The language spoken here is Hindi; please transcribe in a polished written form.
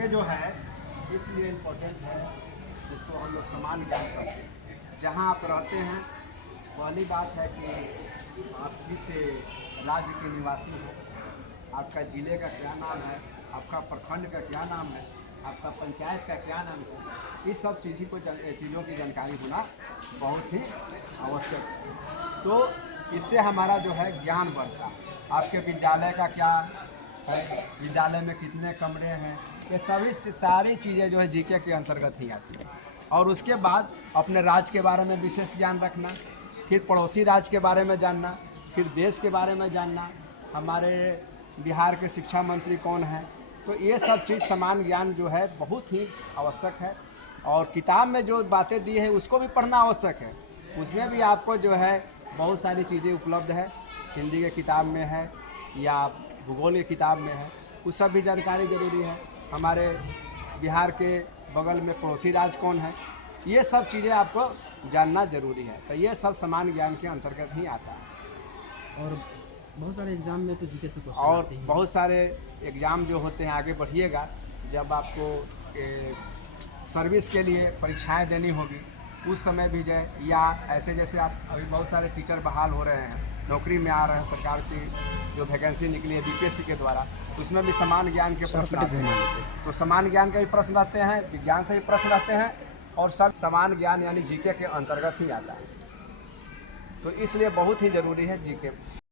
जीके जो है इसलिए इम्पोर्टेंट है, जिसको हम लोग समान ज्ञान करते हैं। जहाँ आप रहते हैं, पहली बात है कि आप किस राज्य के निवासी हो, आपका ज़िले का क्या नाम है, आपका प्रखंड का क्या नाम है, आपका पंचायत का क्या नाम है, इस सब चीज़ों की जानकारी होना बहुत ही आवश्यक है। तो इससे हमारा जो है ज्ञान बढ़ता है। आपके विद्यालय का क्या है, विद्यालय में कितने कमरे हैं, ये सभी सारी चीज़ें जो है जीके के अंतर्गत ही आती है। और उसके बाद अपने राज्य के बारे में विशेष ज्ञान रखना, फिर पड़ोसी राज्य के बारे में जानना, फिर देश के बारे में जानना, हमारे बिहार के शिक्षा मंत्री कौन हैं। तो ये सब चीज़ समान ज्ञान जो है बहुत ही आवश्यक है। और किताब में जो बातें दी है उसको भी पढ़ना आवश्यक है। उसमें भी आपको जो है बहुत सारी चीज़ें उपलब्ध है, हिंदी के किताब में है या भूगोल की किताब में है, उस सब भी जानकारी ज़रूरी है। हमारे बिहार के बगल में पड़ोसी राज्य कौन है, ये सब चीज़ें आपको जानना ज़रूरी है। तो ये सब समान ज्ञान के अंतर्गत ही आता है। और बहुत सारे एग्ज़ाम में तो जीके से क्वेश्चन और आते हैं। बहुत सारे एग्ज़ाम जो होते हैं, आगे बढ़िएगा, जब आपको सर्विस के लिए परीक्षाएं देनी होगी उस समय भी जाए, या ऐसे जैसे आप अभी बहुत सारे टीचर बहाल हो रहे हैं, नौकरी में आ रहे हैं, सरकार की जो वैकेंसी निकली है बीपीएससी के द्वारा, उसमें भी समान ज्ञान के प्रश्न आते हैं। तो समान ज्ञान के भी प्रश्न रहते हैं, विज्ञान से भी प्रश्न रहते हैं, और सब समान ज्ञान यानी जीके के अंतर्गत ही आता है। तो इसलिए बहुत ही ज़रूरी है जीके।